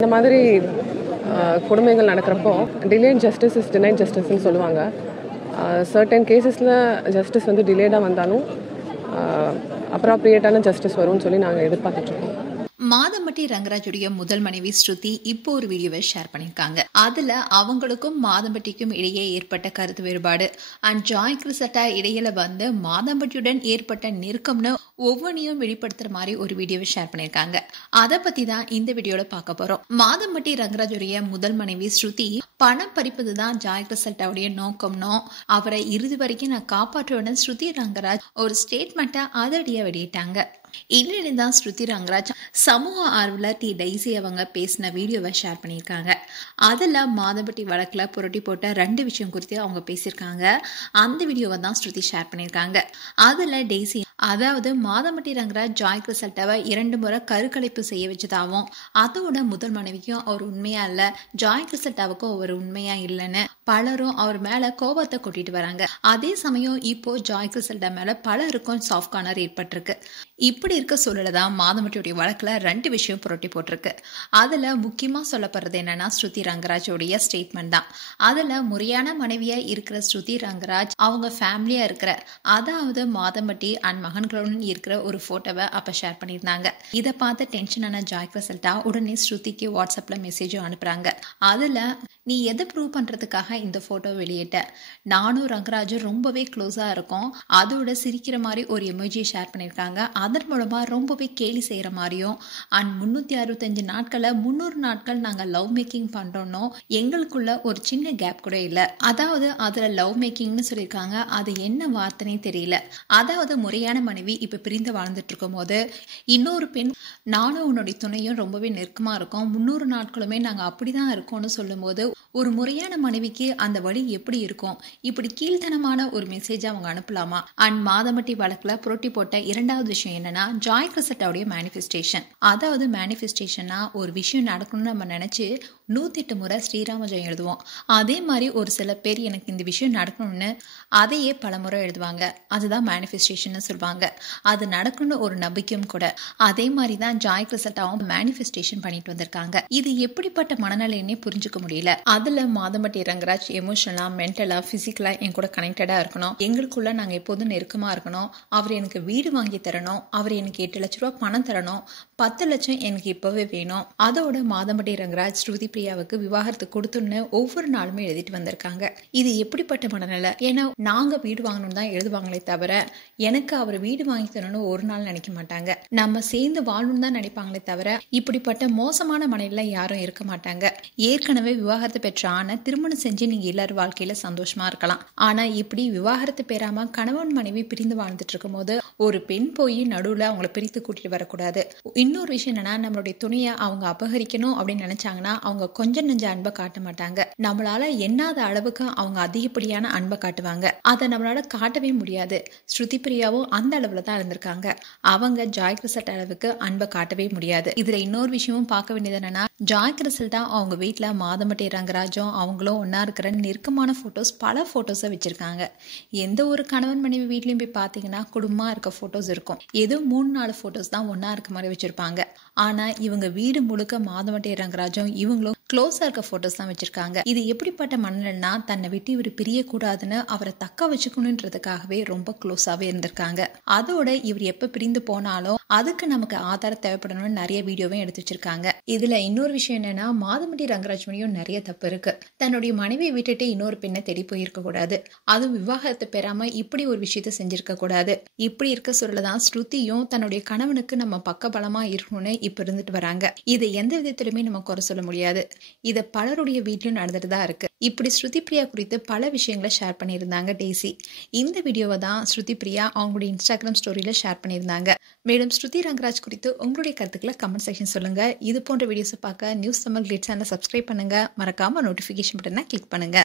இந்த மாதிரி கொடுமைகள் நடக்கிறப்போ டிலேட் ஜஸ்டிஸ் இஸ் டினைட் ஜஸ்டிஸ்ன்னு சொல்லுவாங்க. சர்டன் கேசஸில் ஜஸ்டிஸ் வந்து டிலேடாக வந்தாலும் அப்ராப்ரியேட்டான ஜஸ்டிஸ் வரும்னு சொல்லி நாங்கள் எதிர்பார்த்துட்ருக்கோம். மாதம்பட்டி ரங்கராஜுடைய முதல் மனைவி ஸ்ருதி இப்போ ஒரு வீடியோவை ஷேர் பண்ணியிருக்காங்க. அதுல அவங்களுக்கும் மாதம்பட்டிக்கும் இடையே ஏற்பட்ட கருத்து வேறுபாடு அண்ட் ஜாய் கிறிசட்டா இடையில வந்து மாதம்பட்டியுடன் ஏற்பட்ட நெருக்கம்னு ஒவ்வொன்றையும் வெளிப்படுத்துற மாதிரி ஒரு வீடியோவை ஷேர் பண்ணியிருக்காங்க. அதை பத்தி தான் இந்த வீடியோல பார்க்க போறோம். மாதம்பட்டி ரங்கராஜுடைய முதல் மனைவி ஸ்ருதி பணம் பறிப்பதுதான் ஜாய் கிறிசட்டாவுடைய நோக்கம்னோ அவரை இறுதி வரைக்கும் நான் காப்பாற்றுவேன்னு ஸ்ருதி ரங்கராஜ் ஒரு ஸ்டேட்மெண்ட்டை அதடியா வெளியிட்டாங்க. இன்னும் தான் ஸ்ருதி ரங்கராஜ் சமூக ஆர்வலர் டெய்ஸி அவங்க பேசின வீடியோவை ஷேர் பண்ணியிருக்காங்க. அதில் மாதம்பட்டி வழக்கில் புரட்டி போட்ட 2 விஷயம் குறித்து அவங்க பேசியிருக்காங்க. அந்த வீடியோவை தான் ஸ்ருதி ஷேர் பண்ணியிருக்காங்க. அதில் டெய்ஸி அதாவது மாதம்பட்டி ரங்கராஜ் ஜாய் கிறிசட்டாவை 2 முறை கருக்கலைப்பு செய்ய வச்சதாகவும் அதோட முதல் மனைவிக்கும் அவர் உண்மையா இல்லை, ஜாய் கிறிசட்டாவுக்கும் அவர் உண்மையா இல்லைன்னு பலரும் அவர் மேல கோபத்தை கொட்டிட்டு வராங்க. அதே சமயம் இப்போ ஜாய் கிறிசட்டா மேல பலருக்கும் சாஃப்ட் கார்னர் ஏற்பட்டிருக்கு. இப்படி இருக்க சொல்லதான் மாதம்பட்டியுடைய வழக்குல 2 விஷயம் புரட்டி போட்டிருக்கு. அதுல முக்கியமா சொல்லப்படுறது என்னன்னா ஸ்ருதி ரங்கராஜோடைய ஸ்டேட்மெண்ட் தான். அதுல முறையான மனைவியா இருக்கிற ஸ்ருதி ரங்கராஜ் அவங்க ஃபேமிலியா இருக்கிற அதாவது மாதம்பட்டி அண்ட் மகன்களுடன் இருக்கிற ஒரு போட்டோவை அப்ப ஷேர் பண்ணியிருந்தாங்க. இதை பார்த்து டென்ஷனான ஜாய் கிறிசட்டா உடனே ஸ்ருதிக்கு வாட்ஸ்அப்ல மெசேஜும் அனுப்புறாங்க. அதுல நீ எதை ப்ரூவ் பண்றதுக்காக இந்த போட்டோ வெளியிட்ட, நானும் ரங்கராஜும் ரொம்பவே க்ளோஸா இருக்கோம், அதோட சிரிக்கிற மாதிரி ஒரு எமோஜியை ஷேர் பண்ணியிருக்காங்க. அதன் மூலமா ரொம்பவே கேலி செய்யற மாதிரியும் அண்ட் 365 நாட்களை 300 நாட்கள் நாங்க லவ் மேக்கிங் பண்றோம்னோ எங்களுக்குள்ள ஒரு சின்ன கேப் கூட இல்ல. அதாவது அதுல லவ் மேக்கிங்னு சொல்லியிருக்காங்க. அது என்ன வார்த்தைனே தெரியல. அதாவது முறையான மனைவி இப்ப பிரிந்து வாழ்ந்துட்டு இருக்கும் போது இன்னொரு பெண் நானும் உன்னுடைய துணையும் ரொம்பவே நெருக்கமா இருக்கோம், 300 நாட்களுமே நாங்க அப்படிதான் இருக்கோம்னு சொல்லும் போது ஒரு முறையான மனைவிக்கு அந்த வழி எப்படி இருக்கும்? இப்படி கீழ்த்தனமான ஒரு மெசேஜ் அவங்க அனுப்பலாமா? அண்ட் மாதம்பட்டி வழக்குல புரட்டி போட்ட 2வது விஷயம் என்னன்னா ஜாய் கிறிசட்டாவுடைய மேனிஃபெஸ்டேஷன். அதாவது மேனிஃபெஸ்டேஷன்னா ஒரு விஷயம் நடக்கணும்னு நம்ம நினைச்சு 108 முறை ஸ்ரீராம ஜெயம் எழுதுவோம். அதே மாதிரி ஒரு சில பேர் எனக்கு இந்த விஷயம் நடக்கணும்னு அதையே பல முறை எழுதுவாங்க. அதுதான் மேனிஃபெஸ்டேஷன் சொல்லுவாங்க. அது நடக்கணும்னு ஒரு நம்பிக்கையும் கூட. அதே மாதிரி தான் ஜாய் கிறிசட்டாவும் மேனிஃபெஸ்டேஷன் பண்ணிட்டு வந்திருக்காங்க. இது எப்படிப்பட்ட மனநிலைன்னே புரிஞ்சுக்க முடியல. அதுல மாதம்பட்டி ரங்கராஜ் எமோஷனலா மென்டலா பிசிக்கலா என் கூட கனெக்டடா இருக்கணும், எங்களுக்குள்ள நாங்க எப்போதும் நெருக்கமா இருக்கணும், அவர் எனக்கு வீடு வாங்கி தரணும், அவர் எனக்கு 8 லட்ச ரூபாய் பணம் தரணும், 10 லட்சம் எனக்கு இப்பவே வேணும். அதோட மாதம்பட்டி ரங்கராஜ் ஸ்ருதி பிரியாவுக்கு விவாகரத்து கொடுத்துன்னு ஒவ்வொரு நாளுமே எழுதிட்டு வந்திருக்காங்க. இது எப்படிப்பட்ட மனநிலை? ஏன்னா நாங்க வீடு வாங்கணும் தான் எழுதுவாங்களே தவிர எனக்கு அவர் வீடு வாங்கி தரணும்னு ஒரு நாள் நினைக்க மாட்டாங்க. நம்ம சேர்ந்து வாழணும் தான் நினைப்பாங்களே தவிர இப்படிப்பட்ட மோசமான மனைவில யாரும் இருக்க மாட்டாங்க. ஏற்கனவே விவாகரத்து பெற்ற ஆன திருமணம் செஞ்சு நீங்க எல்லாரும் வாழ்க்கையில சந்தோஷமா இருக்கலாம். ஆனா இப்படி விவாகரத்து பெறாம கணவன் மனைவி பிரிந்து வாழ்ந்துட்டு இருக்கும் போது ஒரு பெண் போய் நடுவுல அவங்கள பிரித்து கூட்டிட்டு வரக்கூடாது. இன்னொரு விஷயம் என்னன்னா நம்மளுடைய துணையை அவங்க அபகரிக்கணும் அப்படின்னு நினைச்சாங்கன்னா அவங்க கொஞ்சம் நெஞ்ச அன்பை காட்ட மாட்டாங்க. நம்மளால எண்ணாத அளவுக்கு அவங்க அதிகப்படியான அன்பை காட்டுவாங்க. அதை நம்மளால காட்டவே முடியாது. ஸ்ருதி பிரியாவும் அந்த அளவுல தான் இருந்திருக்காங்க. அவங்க ஜாய் கிறிசட்டா அளவுக்கு அன்பை காட்டவே முடியாது. இதுல இன்னொரு விஷயமும் பார்க்க வேண்டியது என்னன்னா ஜாய் கிறிசட்டா அவங்க வீட்டுல மாதம்பட்டி ரங்கராஜும் அவங்களும் ஒன்னா இருக்கிற நெருக்கமான போட்டோஸ் பல போட்டோஸை வச்சிருக்காங்க. எந்த ஒரு கணவன் மனைவி வீட்லயும் போய் பாத்தீங்கன்னா குடும்பமா இருக்க போட்டோஸ் இருக்கும். ஏதோ 3-4 போட்டோஸ் தான் ஒன்னா இருக்க மாதிரி வச்சிருப்பாங்க. ஆனா இவங்க வீடு முழுக்க மாதம்பட்டி ரங்கராஜும் இவங்களும் க்ளோஸா இருக்க போட்டோஸ் தான் வச்சிருக்காங்க. இது எப்படிப்பட்ட மனநிலைனா தன்னை விட்டு இவர் பிரிய கூடாதுன்னு அவரை தக்க வச்சுக்கணுன்றதுக்காகவே ரொம்ப க்ளோஸாவே இருந்திருக்காங்க. அதோட இவர் எப்ப பிரிந்து போனாலும் அதுக்கு நமக்கு ஆதாரம் தேவைப்படணும்னு நிறைய வீடியோவும் எடுத்து வச்சிருக்காங்க. இதுல இன்னொரு விஷயம் என்னன்னா மாதம்பட்டி ரங்கராஜ் மணியும் நிறைய தப்பு இருக்கு. தன்னுடைய மனைவியை விட்டுட்டு இன்னொரு பெண்ணை தேடி போயிருக்க கூடாது. அதுவும் விவாகரத்தை பெறாம இப்படி ஒரு விஷயத்த செஞ்சிருக்க கூடாது. இப்படி இருக்க சொல்லதான் ஸ்ருதியும் தன்னுடைய கணவனுக்கு நம்ம பக்க பலமா இருக்கணும்னு இப்ப இருந்துட்டு வராங்க. இதை எந்த விதத்திலுமே நம்ம குறை சொல்ல முடியாது. இதை பலருடைய வீட்லயும் நடந்துட்டு தான் இருக்கு. இப்படி ஸ்ருதி பிரியா குறித்து பல விஷயங்களை ஷேர் பண்ணியிருந்தாங்க டெய்ஸி. இந்த வீடியோவை தான் ஸ்ருதி பிரியா அவங்களுடைய இன்ஸ்டாகிராம் ஸ்டோரியில ஷேர் பண்ணியிருந்தாங்க. மேலும் ஸ்ருதி ரங்கராஜ் குறித்து உங்களுடைய கருத்துக்களை கமெண்ட் செக்ஷன் சொல்லுங்க. இது போன்ற வீடியோஸை பார்க்க நியூஸ் தமிழ் கிளிட்ஸ் சேனலை சப்ஸ்கிரைப் பண்ணுங்க. மறக்காம நோட்டிபிகேஷன் பட்டனை கிளிக் பண்ணுங்க.